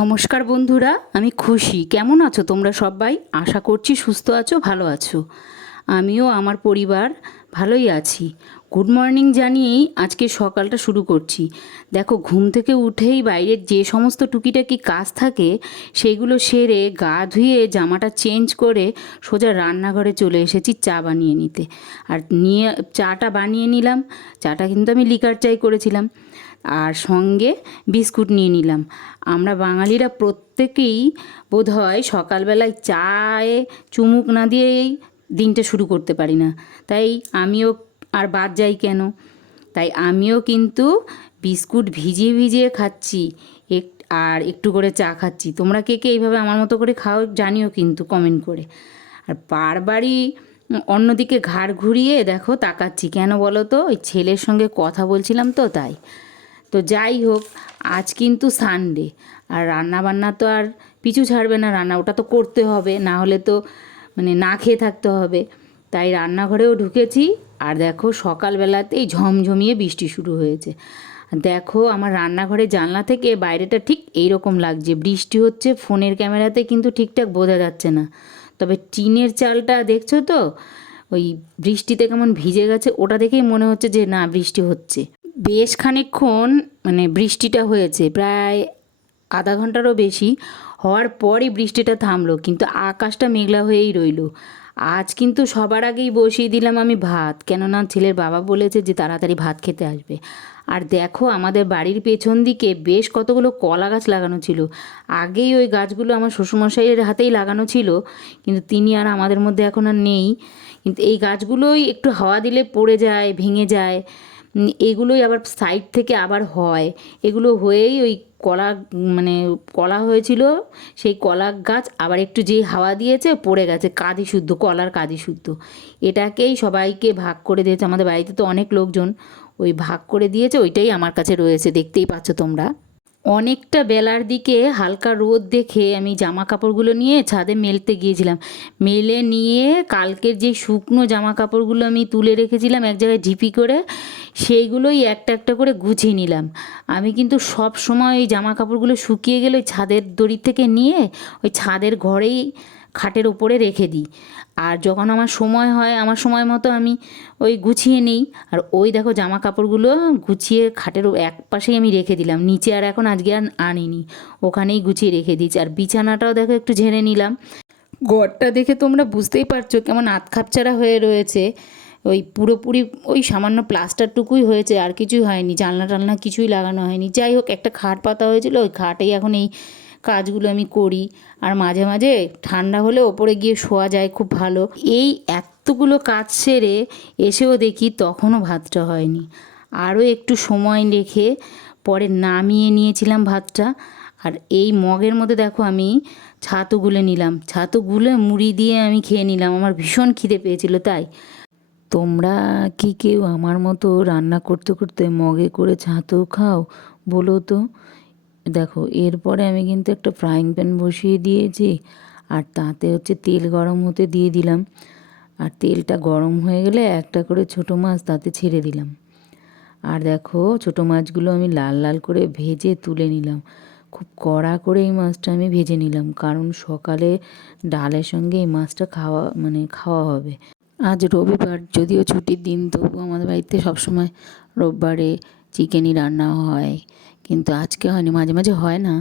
নমস্কার বন্ধুরা, আমি খুশি। কেমন আছো তোমরা সবাই? আশা করছি সুস্থ আছো, ভালো আছো। আমিও আমার পরিবার ভালোই আছি। গুড মর্নিং জানিয়েই আজকে সকালটা শুরু করছি। দেখো, ঘুম থেকে উঠেই বাইরের যে সমস্ত টুকিটাকি কাজ থাকে সেগুলো সেরে গা ধুয়ে জামাটা চেঞ্জ করে সোজা রান্নাঘরে চলে এসেছি চা বানিয়ে নিতে। আর চাটা বানিয়ে নিলাম। চাটা কিন্তু আমি লিকার চাই করেছিলাম, আর সঙ্গে বিস্কুট নিয়ে নিলাম। আমরা বাঙালিরা প্রত্যেকেই বোধহয় সকালবেলায় চায়ে চুমুক না দিয়েই দিনটা শুরু করতে পারি না। তাই আমিও আর বাদ যাই কেন, তাই আমিও কিন্তু বিস্কুট ভিজিয়ে ভিজিয়ে খাচ্ছি, এক আর একটু করে চা খাচ্ছি। তোমরা কে কে এইভাবে আমার মতো করে খাও জানিও কিন্তু কমেন্ট করে। আর বারবারই অন্যদিকে ঘাড় ঘুরিয়ে দেখো তাকাচ্ছি কেন বলো তো? ওই ছেলের সঙ্গে কথা বলছিলাম তো তাই। তো যাই হোক, আজ কিন্তু সানডে, আর রান্না বান্না তো আর পিছু ছাড়বে না। রান্না ওটা তো করতে হবে, না হলে তো না খেয়ে থাকতে হবে। তাই রান্নাঘরেও ঢুকেছি। আর দেখো সকালবেলাতেই ঝমঝমিয়ে বৃষ্টি শুরু হয়েছে। দেখো আমার রান্নাঘরের জানলা থেকে বাইরেটা ঠিক এইরকম লাগছে। বৃষ্টি হচ্ছে, ফোনের ক্যামেরাতে কিন্তু ঠিকঠাক বোঝা যাচ্ছে না। তবে টিনের চালটা দেখছো তো, ওই বৃষ্টিতে কেমন ভিজে গেছে, ওটা দেখেই মনে হচ্ছে যে না, বৃষ্টি হচ্ছে। বেশ খানিকক্ষণ বৃষ্টিটা হয়েছে, প্রায় আধা ঘন্টারও বেশি হওয়ার পরই বৃষ্টিটা থামলো, কিন্তু আকাশটা মেঘলা হয়েই রইলো। আজ কিন্তু সবার আগেই বসিয়ে দিলাম আমি ভাত, কেননা ছেলের বাবা বলেছে যে তাড়াতাড়ি ভাত খেতে আসবে। আর দেখো আমাদের বাড়ির পেছন দিকে বেশ কতগুলো কলা গাছ লাগানো ছিল। আগেই ওই গাছগুলো আমার শ্বশুরমশাইয়ের হাতেই লাগানো ছিল, কিন্তু তিনি আর আমাদের মধ্যে এখন আর নেই। কিন্তু এই গাছগুলোই একটু হাওয়া দিলে পড়ে যায়, ভেঙে যায়। এগুলোই আবার সাইড থেকে আবার হয়। এগুলো হয়েই ওই কলা কলা হয়েছিল, সেই কলা গাছ আবার একটু যেই হাওয়া দিয়েছে পড়ে গেছে, কাঁদি শুদ্ধ, কলার কাঁদি শুদ্ধ। এটাকেই সবাইকে ভাগ করে দিয়েছে। আমাদের বাড়িতে তো অনেক লোকজন, ওই ভাগ করে দিয়েছে, ওইটাই আমার কাছে রয়েছে, দেখতেই পাচ্ছ তোমরা। অনেকটা বেলার দিকে হালকা রোদ দেখে আমি জামা কাপড়গুলো নিয়ে ছাদে মেলতে গিয়েছিলাম। মেলে নিয়ে কালকের যে শুকনো জামা কাপড়গুলো আমি তুলে রেখেছিলাম এক জায়গায় ঢিপি করে, সেইগুলোই একটা একটা করে গুছিয়ে নিলাম। আমি কিন্তু সব সময় ওই জামা কাপড়গুলো শুকিয়ে গেলে ওই ছাদের দড়ি থেকে নিয়ে ওই ছাদের ঘরেই খাটের ওপরে রেখে দিই। আর যখন আমার সময় হয়, আমার সময় মতো আমি ওই গুছিয়ে নিই। আর ওই দেখো জামা কাপড়গুলো গুছিয়ে খাটের এক পাশেই আমি রেখে দিলাম, নিচে আর এখন আজকে আর আনিনি, ওখানেই গুছিয়ে রেখে দিয়েছি। আর বিছানাটাও দেখো একটু ঝেড়ে নিলাম। ঘরটা দেখে তোমরা বুঝতেই পারছো কেমন আধখাপচারা হয়ে রয়েছে। ওই পুরোপুরি ওই সামান্য প্লাস্টারটুকুই হয়েছে, আর কিছুই হয়নি, জানলা টালনা কিছুই লাগানো হয়নি। যাই হোক, একটা খাট পাতা হয়েছিল, ওই খাটেই এখন এই কাজগুলো আমি করি। আর মাঝে মাঝে ঠান্ডা হলে ওপরে গিয়ে শোয়া যায় খুব ভালো। এই এতগুলো কাজ সেরে এসেও দেখি তখনও ভাতটা হয়নি। আরও একটু সময় রেখে পরে নামিয়ে নিয়েছিলাম ভাতটা। আর এই মগের মধ্যে দেখো আমি ছাতু গুলে নিলাম, ছাতু গুলে মুড়ি দিয়ে আমি খেয়ে নিলাম, আমার ভীষণ খিদে পেয়েছিল তাই। তোমরা কি কেউ আমার মতো রান্না করতে করতে মগে করে ছাতু খাও বলো তো? দেখো, এরপরে আমি কিন্তু একটা ফ্রাইং প্যান বসিয়ে দিয়েছি, আর তাতে হচ্ছে তেল গরম হতে দিয়ে দিলাম। আর তেলটা গরম হয়ে গেলে একটা করে ছোটো মাছ তাতে ছেড়ে দিলাম। আর দেখো ছোটো মাছগুলো আমি লাল লাল করে ভেজে তুলে নিলাম। খুব কড়া করে এই মাছটা আমি ভেজে নিলাম, কারণ সকালে ডালের সঙ্গে এই মাছটা খাওয়া হবে। আজ রবিবার, যদিও ছুটির দিন, তবু আমাদের বাড়িতে সবসময় রোববারে চিকেনই রান্না হয়। কিন্তু আজকে হয়নি, মাঝে মাঝে হয় না,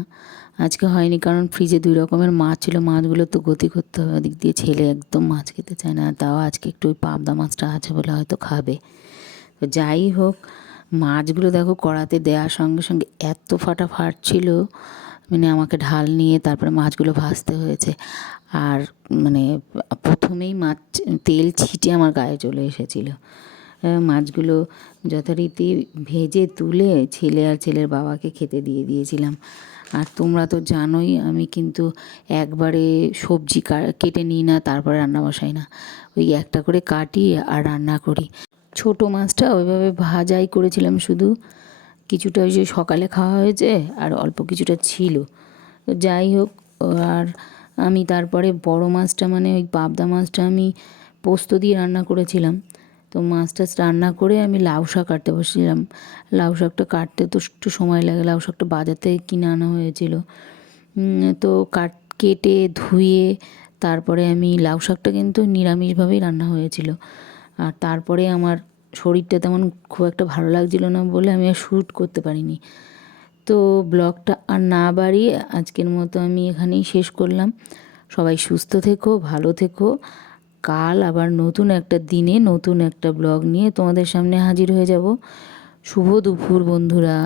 আজকে হয়নি কারণ ফ্রিজে 2 রকমের মাছ ছিল। মাছগুলো তো গতি করতে হবে, ওদিক দিয়ে ছেলে একদম মাছ খেতে চায় না, তাও আজকে একটু ওই পাবদা মাছটা আছে বলে হয়তো খাবে। তো যাই হোক, মাছগুলো দেখো কড়াতে দেওয়ার সঙ্গে সঙ্গে এত ফাটাফাট ছিল, আমাকে ঢাল নিয়ে তারপরে মাছগুলো ভাজতে হয়েছে। আর মানে প্রথমেই মাছ তেল ছিটে আমার গায়ে চলে এসেছিলো। মাছগুলো যথারীতি ভেজে তুলে ছেলে আর ছেলের বাবাকে খেতে দিয়ে দিয়েছিলাম। আর তোমরা তো জানোই আমি কিন্তু একবারে সবজি কেটে নিই না, তারপরে রান্না বসাই না, ওই একটা করে কাটি আর রান্না করি। ছোটো মাছটা ওইভাবে ভাজাই করেছিলাম শুধু, কিছুটা ওই যে সকালে খাওয়া হয়েছে আর অল্প কিছুটা ছিল। তো যাই হোক, আর আমি তারপরে বড় মাছটা ওই পাবদা মাছটা আমি পোস্ত দিয়ে রান্না করেছিলাম। তো মাছটা রান্না করে আমি লাউ শাক কাটতে বসেছিলাম। লাউ শাকটা কাটতে তো একটু সময় লাগে, লাউ শাকটা বাজার থেকে কিনে আনা হয়েছিল। তো কেটে ধুয়ে তারপরে আমি লাউ শাকটা কিন্তু নিরামিষভাবেই রান্না হয়েছিল। আর তারপরে আমার শরীরটা তেমন খুব একটা ভালো লাগছিল না বলে আমি আর শ্যুট করতে পারিনি। তো ব্লগটা আর না বাড়িয়ে আজকের মতো আমি এখানেই শেষ করলাম। সবাই সুস্থ থেকো, ভালো থেকো। কাল আবার নতুন একটা দিনে নতুন একটা ব্লগ নিয়ে তোমাদের সামনে হাজির হয়ে যাব। শুভ দুপুর বন্ধুরা।